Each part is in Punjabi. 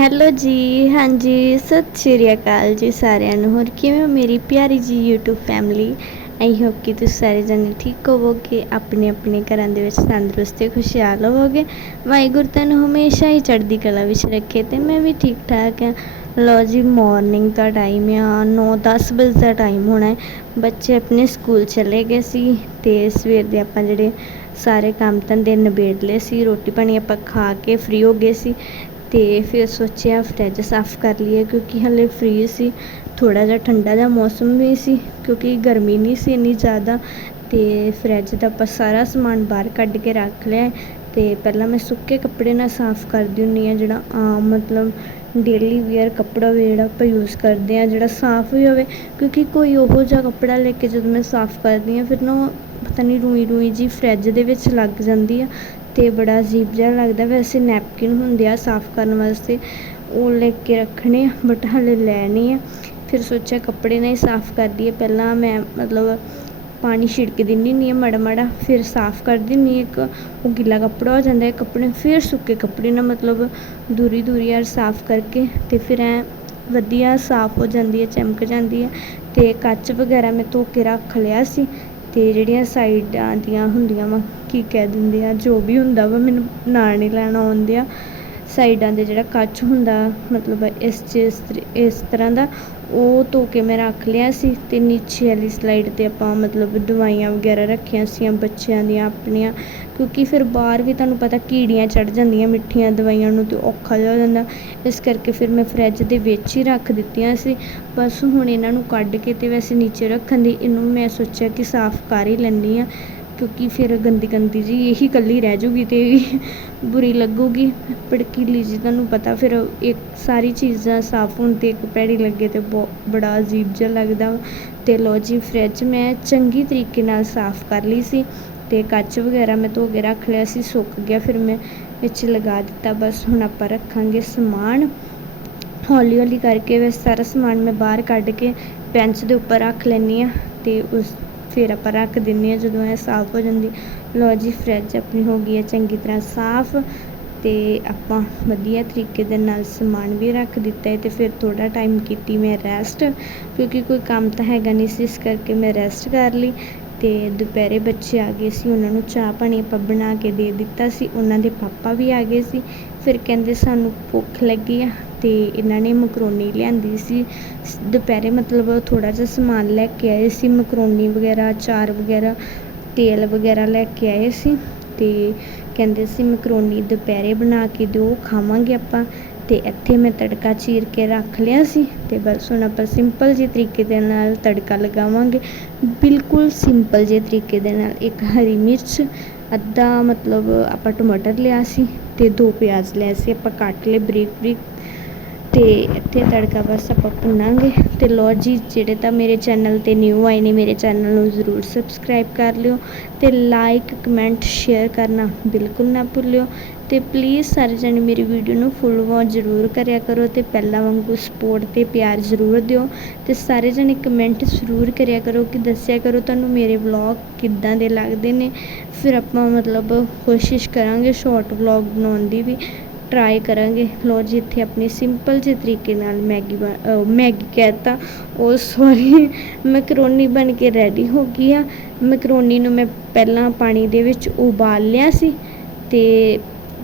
ਹੈਲੋ ਜੀ, ਹਾਂਜੀ, ਸਤਿ ਸ਼੍ਰੀ ਅਕਾਲ ਜੀ ਸਾਰਿਆਂ ਨੂੰ। ਹੋਰ ਕਿਵੇਂ ਹੋ ਮੇਰੀ ਪਿਆਰੀ ਜੀ YouTube ਫੈਮਿਲੀ ਆਈ ਹੋਪ ਕਿ ਤੁਸੀਂ ਸਾਰੇ ਜਣੇ ਠੀਕ ਹੋਵੋਗੇ, ਆਪਣੇ ਆਪਣੇ ਘਰਾਂ ਦੇ ਵਿੱਚ ਤੰਦਰੁਸਤ ਤੇ ਖੁਸ਼ਹਾਲ ਹੋਵੋਗੇ। ਵਾਹਿਗੁਰੂ ਤੁਹਾਨੂੰ ਹਮੇਸ਼ਾ ਹੀ ਚੜ੍ਹਦੀ ਕਲਾ ਵਿੱਚ ਰੱਖੇ ਤੇ ਮੈਂ ਵੀ ਠੀਕ ਠਾਕ ਹਾਂ। ਲੋ ਜੀ ਮਾਰਨਿੰਗ ਦਾ ਟਾਈਮ ਆ 9-10 ਵਜੇ ਦਾ ਟਾਈਮ ਹੋਣਾ ਹੈ। ਬੱਚੇ ਆਪਣੇ ਸਕੂਲ ਚਲੇ ਗਏ ਸੀ ਤੇ ਸਵੇਰ ਦੇ ਆਪਾਂ ਜਿਹੜੇ ਸਾਰੇ ਕੰਮ ਧੰਦੇ ਨਿਬੇੜ ਲਏ ਸੀ। ਰੋਟੀ ਪਾਣੀ ਆਪਾਂ ਖਾ ਕੇ ਫ੍ਰੀ ਹੋ ਗਏ ਸੀ। ਅਤੇ ਫਿਰ ਸੋਚਿਆ ਫਰਿੱਜ ਸਾਫ਼ ਕਰ ਲਈਏ ਕਿਉਂਕਿ ਹਾਲੇ ਫ੍ਰੀ ਸੀ, ਥੋੜ੍ਹਾ ਜਿਹਾ ਠੰਡਾ ਜਿਹਾ ਮੌਸਮ ਵੀ ਸੀ ਕਿਉਂਕਿ ਗਰਮੀ ਨਹੀਂ ਸੀ ਇੰਨੀ ਜ਼ਿਆਦਾ ਅਤੇ ਫਰਿੱਜ ਦਾ ਆਪਾਂ ਸਾਰਾ ਸਮਾਨ ਬਾਹਰ ਕੱਢ ਕੇ ਰੱਖ ਲਿਆ ਅਤੇ ਪਹਿਲਾਂ ਮੈਂ ਸੁੱਕੇ ਕੱਪੜੇ ਨਾਲ ਸਾਫ਼ ਕਰਦੀ ਹੁੰਦੀ ਹਾਂ ਜਿਹੜਾ ਆਮ ਮਤਲਬ ਡੇਲੀ ਵੀਅਰ ਕੱਪੜਾ ਹੋਵੇ ਜਿਹੜਾ ਆਪਾਂ ਯੂਜ਼ ਕਰਦੇ ਹਾਂ, ਜਿਹੜਾ ਸਾਫ਼ ਵੀ ਹੋਵੇ ਕਿਉਂਕਿ ਕੋਈ ਉਹੋ ਜਿਹਾ ਕੱਪੜਾ ਲੈ ਕੇ ਜਦੋਂ ਮੈਂ ਸਾਫ਼ ਕਰਦੀ ਹਾਂ ਫਿਰ ਨਾ ਪਤਾ ਨਹੀਂ ਰੂਈ ਰੂਈ ਜਿਹੀ ਫਰਿੱਜ ਦੇ ਵਿੱਚ ਲੱਗ ਜਾਂਦੀ ਆ ਅਤੇ ਬੜਾ ਅਜੀਬ ਜਿਹਾ ਲੱਗਦਾ। ਵੈਸੇ ਨੈਪਕਿਨ ਹੁੰਦੇ ਆ ਸਾਫ਼ ਕਰਨ ਵਾਸਤੇ, ਉਹ ਲੈ ਕੇ ਰੱਖਣੇ ਆ ਬਟ ਹਾਲੇ ਲੈ ਨਹੀਂ ਆ। ਫਿਰ ਸੋਚਿਆ ਕੱਪੜੇ ਨਾਲ ਹੀ ਸਾਫ਼ ਕਰ ਦਈਏ। ਪਹਿਲਾਂ ਮੈਂ ਮਤਲਬ ਪਾਣੀ ਛਿੜਕ ਦਿੰਦੀ ਹੁੰਦੀ ਹਾਂ ਮਾੜਾ ਮਾੜਾ, ਫਿਰ ਸਾਫ਼ ਕਰ ਦਿੰਦੀ ਹਾਂ। ਇੱਕ ਉਹ ਗਿੱਲਾ ਕੱਪੜਾ ਹੋ ਜਾਂਦਾ ਕੱਪੜੇ ਫਿਰ ਸੁੱਕੇ ਕੱਪੜੇ ਨਾਲ ਮਤਲਬ ਦੂਰੀ ਦੂਰੀ ਯਾਰ ਸਾਫ਼ ਕਰਕੇ ਅਤੇ ਫਿਰ ਐਂ ਵਧੀਆ ਸਾਫ਼ ਹੋ ਜਾਂਦੀ ਹੈ, ਚਮਕ ਜਾਂਦੀ ਹੈ। ਅਤੇ ਕੱਚ ਵਗੈਰਾ ਮੈਂ ਧੋ ਕੇ ਰੱਖ ਲਿਆ ਸੀ। ਅਤੇ ਜਿਹੜੀਆਂ ਸਾਈਡਾਂ ਦੀਆਂ ਹੁੰਦੀਆਂ ਵਾ, ਕੀ ਕਹਿ ਦਿੰਦੇ ਆ, ਜੋ ਵੀ ਹੁੰਦਾ ਵਾ, ਮੈਨੂੰ ਨਾਲ ਨਹੀਂ ਲੈਣਾ ਆਉਂਦੇ ਆ। ਸਾਈਡਾਂ ਦੇ ਜਿਹੜਾ ਕੱਚ ਹੁੰਦਾ, ਮਤਲਬ ਇਸ 'ਚ ਚੀਜ਼ ਇਸ ਤਰ੍ਹਾਂ ਦਾ ਉਹ ਧੋ ਕੇ ਮੈਂ ਰੱਖ ਲਿਆ ਸੀ ਅਤੇ ਨੀਚੇ ਵਾਲੀ ਸਲਾਈਡ ਤੇ ਆਪਾਂ ਮਤਲਬ ਦਵਾਈਆਂ ਵਗੈਰਾ ਰੱਖੀਆਂ ਸੀਆਂ ਬੱਚਿਆਂ ਦੀਆਂ ਆਪਣੀਆਂ, ਕਿਉਂਕਿ ਫਿਰ ਬਾਹਰ ਵੀ ਤੁਹਾਨੂੰ ਪਤਾ ਕੀੜੀਆਂ ਚੜ ਜਾਂਦੀਆਂ ਮਿੱਠੀਆਂ ਦਵਾਈਆਂ ਨੂੰ ਤੇ ਔਖਾ ਜਿਹਾ ਹੋ ਜਾਂਦਾ। ਇਸ ਕਰਕੇ ਫਿਰ ਮੈਂ ਫਰਿੱਜ ਦੇ ਵਿੱਚ ਹੀ ਰੱਖ ਦਿੱਤੀਆਂ ਸੀ। ਬਸ ਹੁਣ ਇਹਨਾਂ ਨੂੰ ਕੱਢ ਕੇ ਅਤੇ ਵੈਸੇ ਨੀਚੇ ਰੱਖਣ ਦੀ ਇਹਨੂੰ ਮੈਂ ਸੋਚਿਆ ਕਿ ਸਾਫ਼ ਕਰ ਹੀ ਲੈਂਦੀ ਹਾਂ। ਕਿਉਂਕਿ ਫਿਰ ਗੰਦੀ ਗੰਦੀ ਜੀ ਇਹੀ ਇਕੱਲੀ ਰਹਿ ਜੂਗੀ ਤੇ ਬੁਰੀ ਲੱਗੂਗੀ। ਭੜਕੀਲੀ ਜੀ ਤੁਹਾਨੂੰ ਪਤਾ ਫਿਰ ਇੱਕ ਸਾਰੀ ਚੀਜ਼ਾਂ ਸਾਫ਼ ਹੋਣ ਤੇ ਇੱਕ ਭੈੜੀ ਲੱਗੇ ਤੇ ਬੜਾ ਅਜੀਬ ਜਿਹਾ ਲੱਗਦਾ। ਅਤੇ ਲਓ ਜੀ ਫਰਿੱਜ ਮੈਂ ਚੰਗੀ ਤਰੀਕੇ ਨਾਲ ਸਾਫ਼ ਕਰ ਲਈ ਸੀ ਅਤੇ ਕੱਚ ਵਗੈਰਾ ਮੈਂ ਧੋ ਕੇ ਰੱਖ ਲਿਆ ਸੀ, ਸੁੱਕ ਗਿਆ ਫਿਰ ਮੈਂ ਵਿੱਚ ਲਗਾ ਦਿੱਤਾ। ਬਸ ਹੁਣ ਆਪਾਂ ਰੱਖਾਂਗੇ ਸਮਾਨ। ਹੌਲੀ ਹੌਲੀ ਕਰਕੇ ਵੈਸੇ ਸਾਰਾ ਸਮਾਨ ਮੈਂ ਬਾਹਰ ਕੱਢ ਕੇ ਬੈਂਚ ਦੇ ਉੱਪਰ ਰੱਖ ਲੈਂਦੀ ਹਾਂ ਅਤੇ ਉਸ ਫਿਰ ਆਪਾਂ ਰੱਖ ਦਿੰਦੇ ਹਾਂ ਜਦੋਂ ਇਹ ਸਾਫ਼ ਹੋ ਜਾਂਦੀ। ਲਓ ਜੀ ਫਰਿੱਜ ਆਪਣੀ ਹੋ ਗਈ ਹੈ ਚੰਗੀ ਤਰ੍ਹਾਂ ਸਾਫ਼ ਅਤੇ ਆਪਾਂ ਵਧੀਆ ਤਰੀਕੇ ਦੇ ਨਾਲ ਸਮਾਨ ਵੀ ਰੱਖ ਦਿੱਤਾ ਹੈ ਤੇ ਫਿਰ ਥੋੜ੍ਹਾ ਟਾਈਮ ਕੀਤੀ ਮੈਂ ਰੈਸਟ ਕਿਉਂਕਿ ਕੋਈ ਕੰਮ ਤਾਂ ਹੈਗਾ ਨਹੀਂ ਸੀ, ਇਸ ਕਰਕੇ ਮੈਂ ਰੈਸਟ ਕਰ ਲਈ। ਅਤੇ ਦੁਪਹਿਰੇ ਬੱਚੇ ਆ ਗਏ ਸੀ, ਉਹਨਾਂ ਨੂੰ ਚਾਹ ਪਾਣੀ ਆਪਾਂ ਬਣਾ ਕੇ ਦੇ ਦਿੱਤਾ ਸੀ, ਉਹਨਾਂ ਦੇ ਪਾਪਾ ਵੀ ਆ ਗਏ ਸੀ। ਫਿਰ ਕਹਿੰਦੇ ਸਾਨੂੰ ਭੁੱਖ ਲੱਗੀ ਆ ਅਤੇ ਇਹਨਾਂ ਨੇ ਮਕਰੋਨੀ ਲਿਆਂਦੀ ਸੀ। ਦੁਪਹਿਰੇ ਮਤਲਬ ਥੋੜ੍ਹਾ ਜਿਹਾ ਸਮਾਨ ਲੈ ਕੇ ਆਏ ਸੀ, ਮਕਰੋਨੀ ਵਗੈਰਾ ਚਾਰ ਵਗੈਰਾ, ਤੇਲ ਵਗੈਰਾ ਲੈ ਕੇ ਆਏ ਸੀ ਅਤੇ ਕਹਿੰਦੇ ਸੀ ਮਕਰੋਨੀ ਦੁਪਹਿਰੇ ਬਣਾ ਕੇ ਦਿਓ, ਖਾਵਾਂਗੇ ਆਪਾਂ। ਤੇ ਇੱਥੇ ਮੈਂ ਤੜਕਾ ਚੀਰ ਕੇ ਰੱਖ ਲਿਆ ਸੀ ਤੇ ਬਸ ਹੁਣ ਆਪਾਂ ਸਿੰਪਲ ਜਿਹੇ ਤਰੀਕੇ ਦੇ ਨਾਲ ਤੜਕਾ ਲਗਾਵਾਂਗੇ। ਬਿਲਕੁਲ ਸਿੰਪਲ ਜਿਹੇ ਤਰੀਕੇ ਦੇ ਨਾਲ ਇੱਕ ਹਰੀ ਮਿਰਚ, ਅੱਧਾ ਮਤਲਬ ਆਪਾਂ ਟਮਾਟਰ ਲਿਆ ਸੀ ਤੇ ਦੋ ਪਿਆਜ਼ ਲਿਆ ਸੀ। ਆਪਾਂ ਕੱਟ ਲਏ ਬਰੀਕ ਬਰੀਕ ਅਤੇ ਇੱਥੇ ਤੜਕਾ ਬਸ ਆਪਾਂ ਭੁੰਨਾਂਗੇ ਅਤੇ ਲੋ ਜੀ, ਜਿਹੜੇ ਤਾਂ ਮੇਰੇ ਚੈਨਲ ਤੇ ਨਿਊ ਆਏ ਨੇ, ਮੇਰੇ ਚੈਨਲ ਨੂੰ ਜ਼ਰੂਰ ਸਬਸਕ੍ਰਾਈਬ ਕਰ ਲਿਓ ਅਤੇ ਲਾਈਕ ਕਮੈਂਟ ਸ਼ੇਅਰ ਕਰਨਾ ਬਿਲਕੁਲ ਨਾ ਭੁੱਲਿਓ ਅਤੇ ਪਲੀਜ਼ ਸਾਰੇ ਜਣੇ ਮੇਰੀ ਵੀਡੀਓ ਨੂੰ ਫੁੱਲ ਵਾਚ ਜ਼ਰੂਰ ਕਰਿਆ ਕਰੋ ਅਤੇ ਪਹਿਲਾਂ ਵਾਂਗੂ ਸਪੋਰਟ ਤੇ ਪਿਆਰ ਜ਼ਰੂਰ ਦਿਓ ਅਤੇ ਸਾਰੇ ਜਣੇ ਕਮੈਂਟ ਜ਼ਰੂਰ ਕਰਿਆ ਕਰੋ ਕਿ ਦੱਸਿਆ ਕਰੋ ਤੁਹਾਨੂੰ ਮੇਰੇ ਵਲੌਗ ਕਿੱਦਾਂ ਦੇ ਲੱਗਦੇ ਨੇ। ਫਿਰ ਆਪਾਂ ਮਤਲਬ ਕੋਸ਼ਿਸ਼ ਕਰਾਂਗੇ ਸ਼ਾਰਟ ਵਲੌਗ ਬਣਾਉਣ ਦੀ ਵੀ। ਟਰਾਈ ਕਰਾਂਗੇ। ਲੋ ਜੀ, ਇੱਥੇ ਆਪਣੀ ਸਿੰਪਲ ਜਿਹੇ ਤਰੀਕੇ ਨਾਲ ਮੈਗੀ ਮੈਗੀ ਕਹਿਤਾ। ਉਹ ਸੌਰੀ ਮੈਕਰੋਨੀ ਬਣ ਕੇ ਰੈਡੀ ਹੋ ਗਈ ਆ। ਮੈਕਰੋਨੀ ਨੂੰ ਮੈਂ ਪਹਿਲਾਂ ਪਾਣੀ ਦੇ ਵਿੱਚ ਉਬਾਲ ਲਿਆ ਸੀ ਤੇ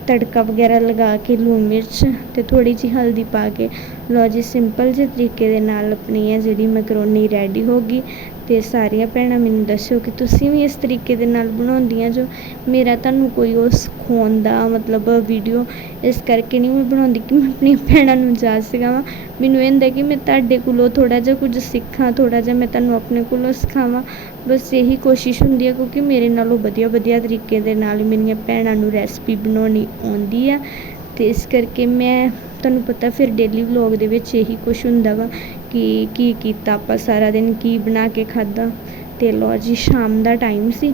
ਤੜਕਾ ਵਗੈਰਾ ਲਗਾ ਕੇ ਲੂਣ ਮਿਰਚ ਤੇ ਥੋੜੀ ਜਿਹੀ ਹਲਦੀ ਪਾ ਕੇ ਲਓ ਜੀ ਸਿੰਪਲ ਜਿਹੇ ਤਰੀਕੇ ਦੇ ਨਾਲ ਆਪਣੀ ਹੈ ਜਿਹੜੀ ਮੈਕਰੋਨੀ ਰੈਡੀ ਹੋ ਗਈ ਤੇ ਸਾਰੀਆਂ ਭੈਣਾਂ ਮੈਨੂੰ ਦੱਸਿਓ ਕਿ ਤੁਸੀਂ ਵੀ ਇਸ ਤਰੀਕੇ ਦੇ ਨਾਲ ਬਣਾਉਂਦੀਆਂ ਜੋ ਮੇਰਾ ਤੁਹਾਨੂੰ ਕੋਈ ਉਹ ਸਿਖਾਉਣ ਦਾ ਮਤਲਬ ਵੀਡੀਓ ਇਸ ਕਰਕੇ ਨਹੀਂ ਮੈਂ ਬਣਾਉਂਦੀ ਕਿ ਮੈਂ ਆਪਣੀ ਭੈਣਾਂ ਨੂੰ ਜਾ ਸਕਾਵਾਂ ਮੈਨੂੰ ਇਹ ਹੁੰਦਾ ਕਿ ਮੈਂ ਤੁਹਾਡੇ ਕੋਲੋਂ ਥੋੜਾ ਜਿਹਾ ਕੁਝ ਸਿੱਖਾਂ ਥੋੜਾ ਜਿਹਾ ਮੈਂ ਤੁਹਾਨੂੰ ਆਪਣੇ ਕੋਲੋਂ ਸਿਖਾਵਾਂ। ਬਸ ਇਹੀ ਕੋਸ਼ਿਸ਼ ਹੁੰਦੀ ਹੈ ਕਿਉਂਕਿ ਮੇਰੇ ਨਾਲੋਂ ਵਧੀਆ ਵਧੀਆ ਤਰੀਕੇ ਦੇ ਨਾਲ ਮੇਰੀਆਂ ਭੈਣਾਂ ਨੂੰ ਰੈਸਪੀ ਬਣਾਉਣੀ ਆਉਂਦੀ ਆ। ਅਤੇ ਇਸ ਕਰਕੇ ਮੈਂ, ਤੁਹਾਨੂੰ ਪਤਾ ਫਿਰ ਡੇਲੀ ਵਲੋਗ ਦੇ ਵਿੱਚ ਇਹੀ ਕੁਛ ਹੁੰਦਾ ਵਾ ਕਿ ਕੀ ਕੀਤਾ ਆਪਾਂ ਸਾਰਾ ਦਿਨ, ਕੀ ਬਣਾ ਕੇ ਖਾਧਾ ਅਤੇ ਲਓ ਜੀ, ਸ਼ਾਮ ਦਾ ਟਾਈਮ ਸੀ।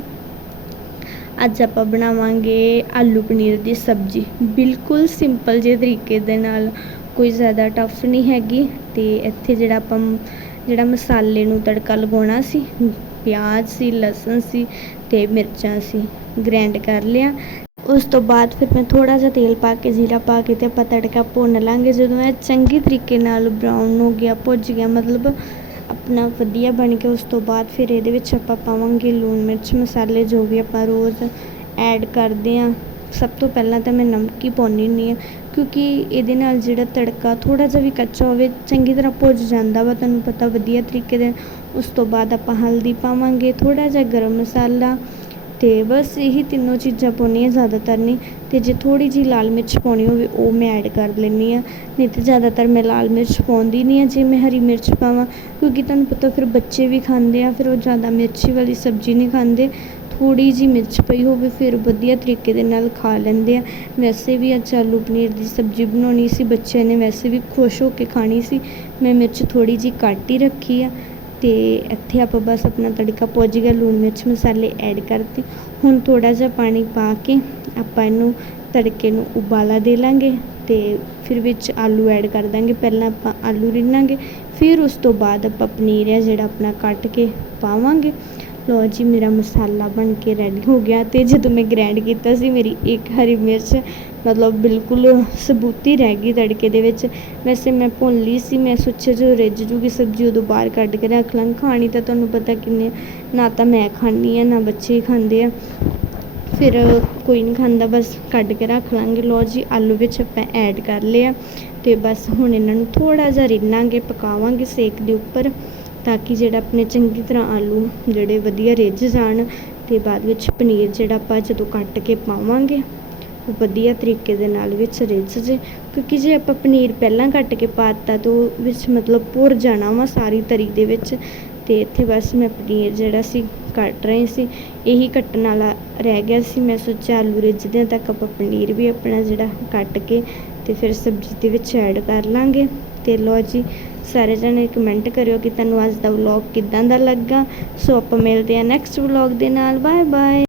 ਅੱਜ ਆਪਾਂ ਬਣਾਵਾਂਗੇ ਆਲੂ ਪਨੀਰ ਦੀ ਸਬਜ਼ੀ। ਬਿਲਕੁਲ ਸਿੰਪਲ ਜਿਹੇ ਤਰੀਕੇ ਦੇ ਨਾਲ, ਕੋਈ ਜ਼ਿਆਦਾ ਟਫ ਨਹੀਂ ਹੈਗੀ ਤੇ ਇੱਥੇ ਜਿਹੜਾ ਆਪਾਂ ਜਿਹੜਾ ਮਸਾਲੇ ਨੂੰ ਤੜਕਾ ਲਗਾਉਣਾ ਸੀ, ਪਿਆਜ਼ ਸੀ, ਲਸਣ ਸੀ ਤੇ ਮਿਰਚਾਂ ਸੀ ਗ੍ਰਾਈਂਡ ਕਰ ਲਿਆ। ਉਸ ਤੋਂ ਬਾਅਦ ਫਿਰ ਮੈਂ ਥੋੜਾ ਜਿਹਾ ਤੇਲ ਪਾ ਕੇ ਜ਼ੀਰਾ ਪਾ ਕੇ ਤੇ ਆਪਾਂ ਤੜਕਾ ਭੁੰਨ ਲਾਂਗੇ। ਜਦੋਂ ਇਹ ਚੰਗੀ ਤਰੀਕੇ ਨਾਲ ਬਰਾਊਨ ਹੋ ਗਿਆ, ਭੁੱਜ ਗਿਆ, ਮਤਲਬ ਆਪਣਾ ਵਧੀਆ ਬਣ ਗਿਆ, ਉਸ ਤੋਂ ਬਾਅਦ ਫਿਰ ਇਹਦੇ ਵਿੱਚ ਆਪਾਂ ਪਾਵਾਂਗੇ ਲੂਣ ਮਿਰਚ ਮਸਾਲੇ, ਜੋ ਵੀ ਆਪਾਂ ਰੋਜ਼ ਐਡ ਕਰਦੇ ਆ ਸਭ ਤੋਂ ਪਹਿਲਾਂ ਤਾਂ ਮੈਂ ਨਮਕ ਹੀ ਪਾਉਂਦੀ ਹੁੰਦੀ ਹਾਂ, ਕਿਉਂਕਿ ਇਹਦੇ ਨਾਲ ਜਿਹੜਾ ਤੜਕਾ ਥੋੜਾ ਜਿਹਾ ਵੀ ਕੱਚਾ ਹੋਵੇ, ਚੰਗੀ ਤਰ੍ਹਾਂ ਭੁੱਜ ਜਾਂਦਾ ਵਾ, ਤੁਹਾਨੂੰ ਪਤਾ ਵਧੀਆ ਤਰੀਕੇ ਦੇ ਉਸ ਤੋਂ ਬਾਅਦ ਆਪਾਂ ਹਲਦੀ ਪਾਵਾਂਗੇ ਥੋੜਾ ਜਿਹਾ ਗਰਮ ਮਸਾਲਾ ਅਤੇ ਬਸ ਇਹੀ ਤਿੰਨੋਂ ਚੀਜ਼ਾਂ ਪਾਉਣੀਆਂ ਜ਼ਿਆਦਾਤਰ ਨਹੀਂ ਅਤੇ ਜੇ ਥੋੜ੍ਹੀ ਜਿਹੀ ਲਾਲ ਮਿਰਚ ਪਾਉਣੀ ਹੋਵੇ, ਉਹ ਮੈਂ ਐਡ ਕਰ ਲੈਂਦੀ ਹਾਂ। ਨਹੀਂ ਤਾਂ ਜ਼ਿਆਦਾਤਰ ਮੈਂ ਲਾਲ ਮਿਰਚ ਪਾਉਂਦੀ ਨਹੀਂ ਹਾਂ, ਜੇ ਮੈਂ ਹਰੀ ਮਿਰਚ ਪਾਵਾਂ, ਕਿਉਂਕਿ ਤੁਹਾਨੂੰ ਪਤਾ ਫਿਰ ਬੱਚੇ ਵੀ ਖਾਂਦੇ ਆ, ਫਿਰ ਉਹ ਜ਼ਿਆਦਾ ਮਿਰਚੀ ਵਾਲੀ ਸਬਜ਼ੀ ਨਹੀਂ ਖਾਂਦੇ। ਥੋੜ੍ਹੀ ਜਿਹੀ ਮਿਰਚ ਪਈ ਹੋਵੇ, ਫਿਰ ਵਧੀਆ ਤਰੀਕੇ ਦੇ ਨਾਲ ਖਾ ਲੈਂਦੇ ਆ। ਵੈਸੇ ਵੀ ਅੱਜ ਆਲੂ ਪਨੀਰ ਦੀ ਸਬਜ਼ੀ ਬਣਾਉਣੀ ਸੀ, ਬੱਚਿਆਂ ਨੇ ਵੈਸੇ ਵੀ ਖੁਸ਼ ਹੋ ਕੇ ਖਾਣੀ ਸੀ। ਮੈਂ ਮਿਰਚ ਥੋੜ੍ਹੀ ਜਿਹੀ ਘੱਟ ਹੀ ਰੱਖੀ ਆ। ਅਤੇ ਇੱਥੇ ਆਪਾਂ ਬਸ ਆਪਣਾ ਤੜਕਾ ਪੁੱਜ ਗਿਆ, ਲੂਣ ਮਿਰਚ ਮਸਾਲੇ ਐਡ ਕਰਤੇ। ਹੁਣ ਥੋੜ੍ਹਾ ਜਿਹਾ ਪਾਣੀ ਪਾ ਕੇ ਆਪਾਂ ਇਹਨੂੰ ਤੜਕੇ ਨੂੰ ਉਬਾਲਾ ਦੇ ਲਾਂਗੇ ਅਤੇ ਫਿਰ ਵਿੱਚ ਆਲੂ ਐਡ ਕਰ ਦਾਂਗੇ। ਪਹਿਲਾਂ ਆਪਾਂ ਆਲੂ ਰਿੰਨਾਂਗੇ, ਫਿਰ ਉਸ ਤੋਂ ਬਾਅਦ ਆਪਾਂ ਪਨੀਰ ਹੈ ਜਿਹੜਾ ਆਪਣਾ ਕੱਟ ਕੇ ਪਾਵਾਂਗੇ। ਲੋ ਜੀ, ਮੇਰਾ ਮਸਾਲਾ ਬਣ ਕੇ ਰੈਡੀ ਹੋ ਗਿਆ ਅਤੇ ਜਦੋਂ ਮੈਂ ਗ੍ਰੈਂਡ ਕੀਤਾ ਸੀ, ਮੇਰੀ ਇੱਕ ਹਰੀ ਮਿਰਚ, ਮਤਲਬ ਬਿਲਕੁਲ ਸਬੂਤੀ ਰਹਿ ਗਈ ਤੜਕੇ ਦੇ ਵਿੱਚ। ਵੈਸੇ ਮੈਂ ਭੁੰਨ ਲਈ ਸੀ, ਮੈਂ ਸੋਚਿਆ ਜਦੋਂ ਰਿੱਝ ਜੂਗੀ ਸਬਜ਼ੀ ਉਦੋਂ ਬਾਹਰ ਕੱਢ ਕੇ ਰੱਖ ਲਾਂਗੀ ਖਾਣੀ ਤਾਂ ਤੁਹਾਨੂੰ ਪਤਾ ਕਿੰਨੇ, ਨਾ ਤਾਂ ਮੈਂ ਖਾਂਦੀ ਆ, ਨਾ ਬੱਚੇ ਹੀ ਖਾਂਦੇ ਆ। ਫਿਰ ਕੋਈ ਨਹੀਂ ਖਾਂਦਾ, ਬਸ ਕੱਢ ਕੇ ਰੱਖ ਲਾਂਗੇ। ਲੋ ਜੀ, ਆਲੂ ਵਿੱਚ ਆਪਾਂ ਐਡ ਕਰ ਲਿਆ ਤੇ ਬਸ ਹੁਣ ਇਹਨਾਂ ਨੂੰ ਥੋੜਾ ਜਿਹਾ ਰਿੰਨਾਂਗੇ, ਪਕਾਵਾਂਗੇ ਸੇਕ ਦੇ ਉੱਪਰ। ਤਾਂ ਕਿ ਜਿਹੜਾ ਆਪਣੇ ਚੰਗੀ ਤਰ੍ਹਾਂ ਆਲੂ ਜਿਹੜੇ ਵਧੀਆ ਰਿੱਝ ਜਾਣ ਅਤੇ ਬਾਅਦ ਵਿੱਚ ਪਨੀਰ ਜਿਹੜਾ ਆਪਾਂ ਜਦੋਂ ਕੱਟ ਕੇ ਪਾਵਾਂਗੇ, ਉਹ ਵਧੀਆ ਤਰੀਕੇ ਦੇ ਨਾਲ ਵਿੱਚ ਰਿੱਝ ਜੇ। ਕਿਉਂਕਿ ਜੇ ਆਪਾਂ ਪਨੀਰ ਪਹਿਲਾਂ ਕੱਟ ਕੇ ਪਾਤਾ ਤਾਂ ਉਹ ਵਿੱਚ ਮਤਲਬ ਭੁਰ ਜਾਣਾ ਵਾ ਸਾਰੀ ਤਰੀ ਦੇ ਵਿੱਚ। ਅਤੇ ਇੱਥੇ ਬਸ ਮੈਂ ਪਨੀਰ ਜਿਹੜਾ ਸੀ ਕੱਟ ਰਹੀ ਸੀ, ਇਹੀ ਕੱਟਣ ਵਾਲਾ ਰਹਿ ਗਿਆ ਸੀ। ਮੈਂ ਸੋਚਿਆ ਆਲੂ ਰਿੱਝਦਿਆਂ ਤੱਕ ਆਪਾਂ ਪਨੀਰ ਵੀ ਆਪਣਾ ਜਿਹੜਾ ਕੱਟ ਕੇ ਅਤੇ ਫਿਰ ਸਬਜ਼ੀ ਦੇ ਵਿੱਚ ਐਡ ਕਰ ਲਾਂਗੇ। ਤੇ ਲੋ ਜੀ, ਸਾਰੇ ਜਣੇ ਕਮੈਂਟ ਕਰਿਓ ਕਿ ਤੁਹਾਨੂੰ ਅੱਜ ਦਾ ਵਲੌਗ ਕਿੱਦਾਂ ਦਾ ਲੱਗਾ। ਸੋ ਆਪਾਂ ਮਿਲਦੇ ਹਾਂ ਨੈਕਸਟ ਵਲੌਗ ਦੇ ਨਾਲ। Bye bye